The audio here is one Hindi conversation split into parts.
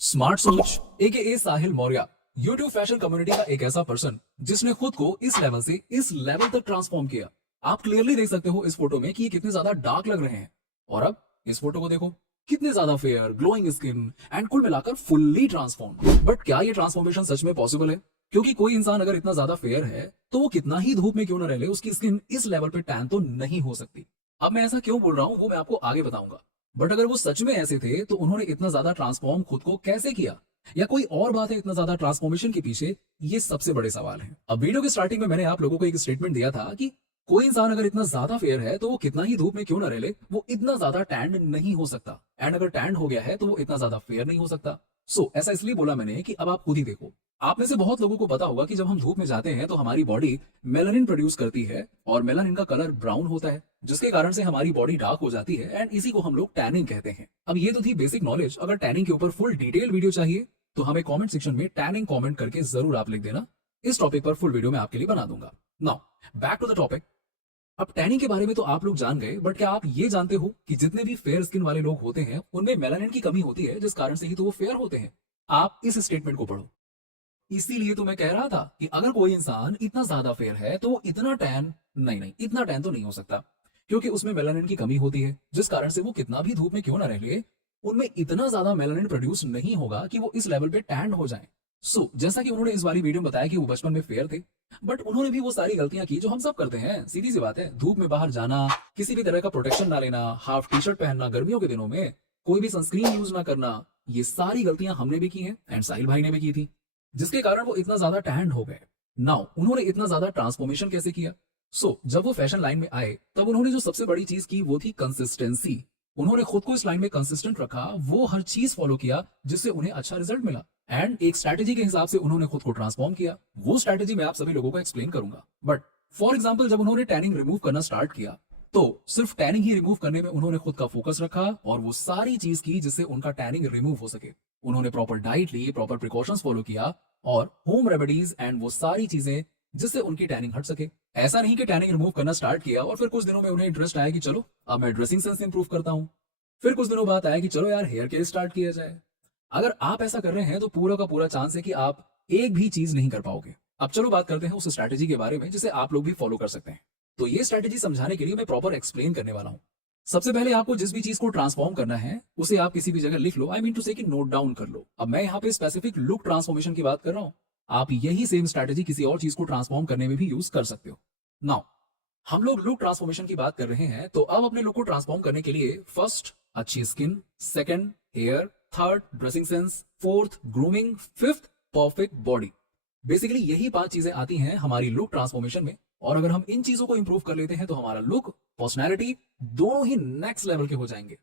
स्मार्ट सोच एके साहिल मौर्य यूट्यूब फैशन कम्युनिटी का एक ऐसा पर्सन जिसने खुद को इस लेवल से इस लेवल तक ट्रांसफॉर्म किया। आप क्लियरली देख सकते हो इस फोटो में कि ये कितने ज्यादा डार्क लग रहे हैं और अब इस फोटो को देखो, कितने ज्यादा फेयर ग्लोइंग स्किन एंड कुल मिलाकर फुल्ली ट्रांसफॉर्म। बट क्या ये ट्रांसफॉर्मेशन सच में पॉसिबल है? क्योंकि कोई इंसान अगर इतना ज्यादा फेयर है तो वो कितना ही धूप में क्यों न रह ले, उसकी स्किन इस लेवल पे टैन तो नहीं हो सकती। अब मैं ऐसा क्यों बोल रहा हूँ वो मैं आपको आगे बताऊंगा। बट अगर वो सच में ऐसे थे तो उन्होंने इतना ज्यादा ट्रांसफॉर्म खुद को कैसे किया, या कोई और बात है इतना ज्यादा ट्रांसफॉर्मेशन के पीछे? ये सबसे बड़े सवाल है। अब वीडियो के स्टार्टिंग में मैंने आप लोगों को एक स्टेटमेंट दिया था कि कोई इंसान अगर इतना ज्यादा फेयर है तो वो कितना ही धूप में क्यों ना रह ले, वो इतना ज्यादा टैंड नहीं हो सकता। एंड अगर टैंड हो गया है तो वो इतना ज्यादा फेयर नहीं हो सकता। ऐसा इसलिए बोला मैंने कि अब आप खुद ही देखो। आप में से बहुत लोगों को पता होगा कि जब हम धूप में जाते हैं तो हमारी बॉडी मेलानिन प्रोड्यूस करती है और मेलानिन का कलर ब्राउन होता है, जिसके कारण से हमारी बॉडी डार्क हो जाती है एंड इसी को हम लोग टैनिंग कहते हैं। अब ये तो थी बेसिक नॉलेज। अगर टैनिंग के ऊपर फुल डिटेल वीडियो चाहिए तो हमें कमेंट सेक्शन में टैनिंग कमेंट करके जरूर आप लिख देना। इस टॉपिक पर फुल वीडियो मैं आपके लिए बना दूंगा। Now back to the topic. अब टैनिंग के बारे में तो आप लोग जान गए, बट क्या आप ये जानते हो कि जितने भी फेयर स्किन वाले लोग होते हैं उनमें मेलानिन की कमी होती है, जिस कारण से ही तो वो फेयर होते हैं। आप इस स्टेटमेंट को पढ़ो। इसीलिए तो मैं कह रहा था कि अगर कोई इंसान इतना ज्यादा फेयर है तो वो इतना टैन नहीं, इतना टैन तो नहीं हो सकता, क्योंकि उसमें मेलानिन की कमी होती है, जिस कारण से वो कितना भी धूप में क्यों ना रह ले, उनमें इतना ज्यादा मेलानिन प्रोड्यूस नहीं होगा कि वो इस लेवल पे टैन हो जाए। जैसा कि उन्होंने इस वाली वीडियो में बताया कि वो बचपन में फेयर थे, बट उन्होंने भी वो सारी गलतियां की जो हम सब करते हैं। सीधी सी बात है, धूप में बाहर जाना, किसी भी तरह का प्रोटेक्शन ना लेना, हाफ टी शर्ट पहनना गर्मियों के दिनों में, कोई भी सनस्क्रीन यूज ना करना, ये सारी गलतियां हमने भी की हैं एंड साहिल भाई ने भी की थी, जिसके कारण वो इतना ज्यादा टैंड हो गए। नाउ उन्होंने इतना ज्यादा ट्रांसफॉर्मेशन कैसे किया? जब वो फैशन लाइन में आए तब उन्होंने जो सबसे बड़ी चीज की वो थी कंसिस्टेंसी। उन्होंने खुद को इस लाइन में कंसिस्टेंट रखा, वो हर चीज फॉलो किया जिससे उन्हें अच्छा रिजल्ट मिला एंड एक स्ट्रैटेजी के हिसाब से उन्होंने खुद को ट्रांसफॉर्म किया। वो स्ट्रैटेजी मैं आप सभी लोगों को एक्सप्लेन करूंगा। बट फॉर एग्जाम्पल, जब उन्होंने टैनिंग रिमूव करना स्टार्ट किया तो सिर्फ टैनिंग ही रिमूव करने में उन्होंने खुद का फोकस रखा और वो सारी चीज की जिससे उनका टैनिंग रिमूव हो सके। उन्होंने प्रॉपर डाइट ली, प्रॉपर प्रिकॉशंस फॉलो किया और होम रेमेडीज एंड वो सारी चीजें जिससे उनकी टैनिंग हट सके। ऐसा नहीं कि टैनिंग रिमूव करना स्टार्ट किया और फिर कुछ दिनों में उन्हें इंटरेस्ट आया कि चलो अब मैं ड्रेसिंग सेंस इंप्रूव करता हूं। फिर कुछ दिनों बाद आया कि चलो यार हेयर केयर स्टार्ट किया जाए। अगर आप ऐसा कर रहे हैं तो पूरा का पूरा चांस है कि आप एक भी चीज नहीं कर पाओगे। अब चलो बात करते हैं उस स्ट्रैटेजी के बारे में जिसे आप लोग भी फॉलो कर सकते हैं। तो ये स्ट्रैटेजी समझाने के लिए मैं प्रॉपर एक्सप्लेन करने वाला हूँ। सबसे पहले आपको जिस भी चीज को ट्रांसफॉर्म करना है उसे आप किसी भी जगह लिख लो। आई मीन टू से कि नोट डाउन कर लो। अब मैं यहाँ पे स्पेसिफिक लुक ट्रांसफॉर्मेशन की बात कर रहा हूँ। आप यही सेम स्ट्रैटेजी किसी और चीज को ट्रांसफॉर्म करने में भी यूज कर सकते हो। नाउ हम लोग लुक ट्रांसफॉर्मेशन की बात कर रहे हैं, तो अब अपने लुक को ट्रांसफॉर्म करने के लिए फर्स्ट अच्छी skin, second hair, third dressing sense, fourth grooming, fifth perfect body. Basically यही 5 चीजें आती हैं हमारी लुक ट्रांसफॉर्मेशन में, और अगर हम इन चीजों को इंप्रूव कर लेते हैं तो हमारा लुक, पर्सनैलिटी दोनों ही नेक्स्ट लेवल के हो जाएंगे।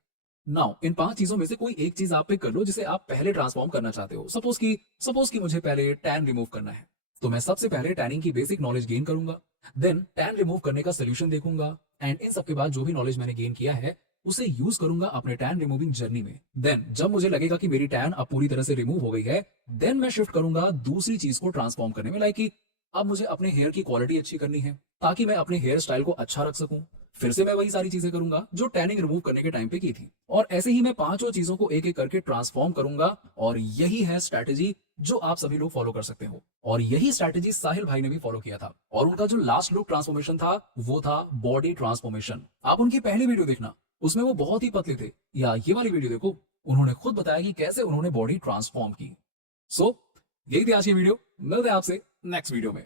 नाउ इन 5 चीजों में से कोई एक चीज आप पिक कर लो जिसे आप पहले ट्रांसफॉर्म करना चाहते हो। सपोज की मुझे पहले टैन रिमूव करना है, तो मैं सबसे पहले टैनिंग की बेसिक नॉलेज गेन करूंगा, देन टैन रिमूव करने का सोल्यूशन देखूंगा एंड इन सबके बाद जो भी नॉलेज मैंने गेन किया है उसे यूज करूंगा अपने टैन रिमूविंग जर्नी में। देन जब मुझे लगेगा कि मेरी टैन अब पूरी तरह से रिमूव हो गई है, देन मैं शिफ्ट करूंगा दूसरी चीज को ट्रांसफॉर्म करने में, लाइक कि अब मुझे अपने हेयर की क्वालिटी अच्छी करनी है ताकि मैं अपने हेयर स्टाइल को अच्छा रख सकूं। फिर से मैं वही सारी चीजें करूंगा जो टैनिंग रिमूव करने के टाइम पे की थी, और ऐसे ही मैं पांचों चीजों को एक एक करके ट्रांसफॉर्म करूंगा। और यही है स्ट्रैटेजी जो आप सभी लोग फॉलो कर सकते हो, और यही स्ट्रैटेजी साहिल भाई ने भी फॉलो किया था। और उनका जो लास्ट लुक ट्रांसफॉर्मेशन था वो था बॉडी ट्रांसफॉर्मेशन। आप उनकी पहली वीडियो देखना, उसमें वो बहुत ही पतले थे, या ये वाली वीडियो देखो, उन्होंने खुद बताया कि कैसे उन्होंने बॉडी ट्रांसफॉर्म की। यही थी आज की वीडियो। मिलते हैं आपसे नेक्स्ट वीडियो में।